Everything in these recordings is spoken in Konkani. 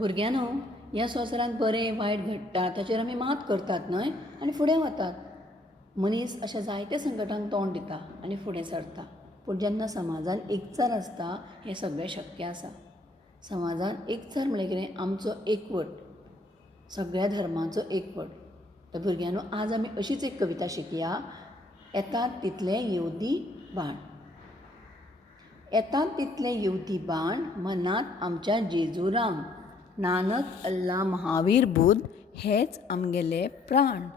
भुरग्यांनो, ह्या संवसारांत बरें वायट घडटा ताचेर आमी मात करतात न्हय आनी फुडें वतात. मनीस अशा जायत्या संकटांक तोंड दिता आनी फुडें सरता. पूण जेन्ना समाजान एकचार आसता हें सगळें शक्य आसा. समाजान एकचार म्हणल्यार कितें? आमचो एकवट, सगळ्या धर्माचो एकवट. तर भुरग्यांनो, आज आमी अशीच एक कविता शिकया. येतात तितले येवदी बाण. येतात तितले येवदी बाण, मनात आमच्या जेजू राम. नानक, अल्ला, महावीर, बुद्ध हेच आमगेले प्राण.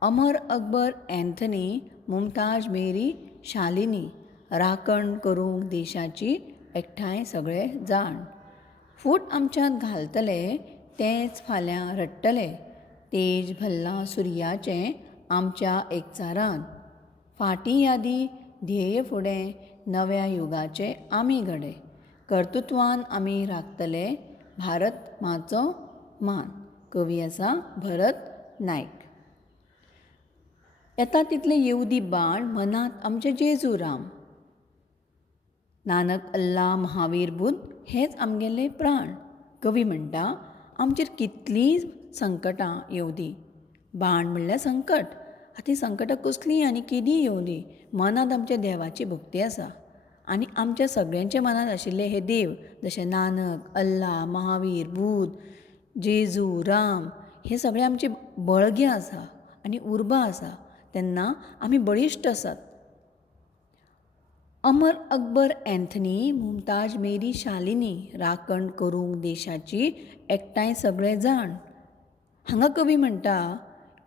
अमर, अकबर, एन्थनी, मुमताज, मेरी, शालिनी. राखण करूंक देशाची एकठांय सगळे जाण. फूट आमच्यांत घालतले तेच फाल्यां रडटले. तेज भल्लां सुर्याचें आमच्या एकचारान. फाटीं यादी ध्येय फुडें नव्या युगाचे आमी घडे. कर्तुत्वान आमी राखतले भारत माचो मान. कवी आसा भरत नायक. येता तितले येवदी बाण, मनात आमचे जेजू राम. नानक, अल्ला, महावीर, बुद्ध हेच आमगेले प्राण. कवी म्हणटा, आमचेर कितलीं संकटां येवदी. बाण म्हणल्यार संकट. ती संकटां कसलीं आनी केदीं येवदी. मनांत आमच्या देवाची भक्ती आसा आनी आमच्या सगळ्यांच्या मनांत आशिल्ले हे देव जशे नानक, अल्ला, महावीर, बुद्ध, जेजू, राम हे सगळे आमचे बळगे आसा आनी उर्बा आसा. तेन्ना आमी बळिश्ट आसात. अमर, अकबर, एन्थनी, मुमताज, मेरी, शालिनी. राखण करूंक देशाची एकठांय सगळे जाण. हांगा कवी म्हणटा,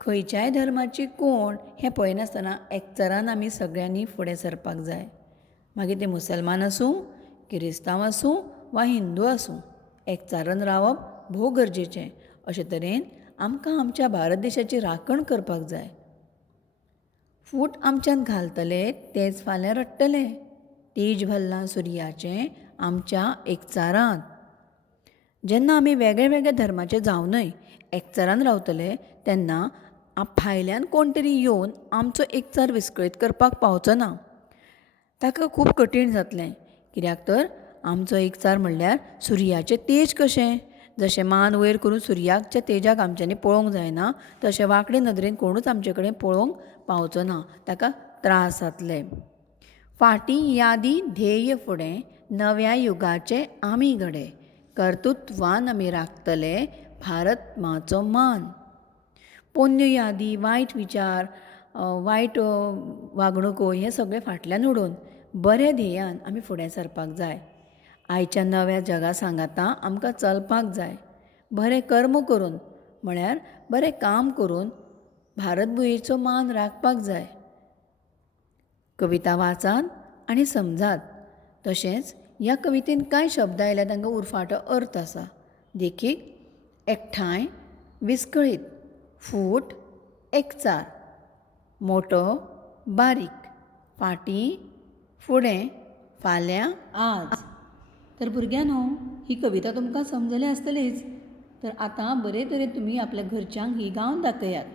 खंयच्याय धर्माची कोण हें पळयनासतना एकचारान आमी सगळ्यांनी फुडें सरपाक जाय. मागीर ते मुसलमान आसूं, किरिस्तांव आसूं वा हिंदू आसूं, एकचारान रावप भोव गरजेचें. अशे तरेन आमकां आमच्या भारत देशाची राखण करपाक जाय. फूट आमच्यांत घालतले तेच फाल्यां रडटले. तेज भल्लां सुर्याचें आमच्या एकचारान. जेन्ना आमी वेगळे वेगळे धर्माचे जावनय एकचारान रावतले तेन्ना भायल्यान कोण तरी येवन आमचो एकचार विस्कळीत करपाक पावचो ना. ताका खूब कठीण जातलें. कित्याक तर आमचो एकचार म्हणल्यार सुर्याचें तेज कशें. जशें मान वयर करून सुर्याच्या तेजाक आमच्यांनी पळोवंक जायना, तशें वांकडे नदरेन कोणूच आमचे कडेन पळोवंक पावचो ना. ताका त्रास जातले. फाटीं यादी ध्येय फुडें नव्या युगाचे आमी घडे. कर्तुत्वान आमी राखतले भारत माचो मान. पोन्न्यो यादी, वायट विचार, वायट वागणुको हें सगळें फाटल्यान उडोवन बऱ्या ध्येयान आमी फुडें सरपाक जाय. आयच्या नव्या जगा सांगाता आमकां चलपाक जाय. बरें कर्म करून म्हळ्यार बरें काम करून भारतभुंयेचो मान राखपाक जाय. कविता वाचात आनी समजात. तशेंच ह्या कवितेन कांय शब्द आयल्या तांकां उरफाटो अर्थ आसा. देखीक एकठांय, विस्कळीत, फूट, एकचार, मोटो, बारीक, फाटीं, फुडें, फाल्यां, आज. तर भुरग्यांनो, ही कविता तुमकां समजली आसतलीच. तर आतां बरे तरेन तुमी आपल्या घरच्यांक ही गावन दाखयात.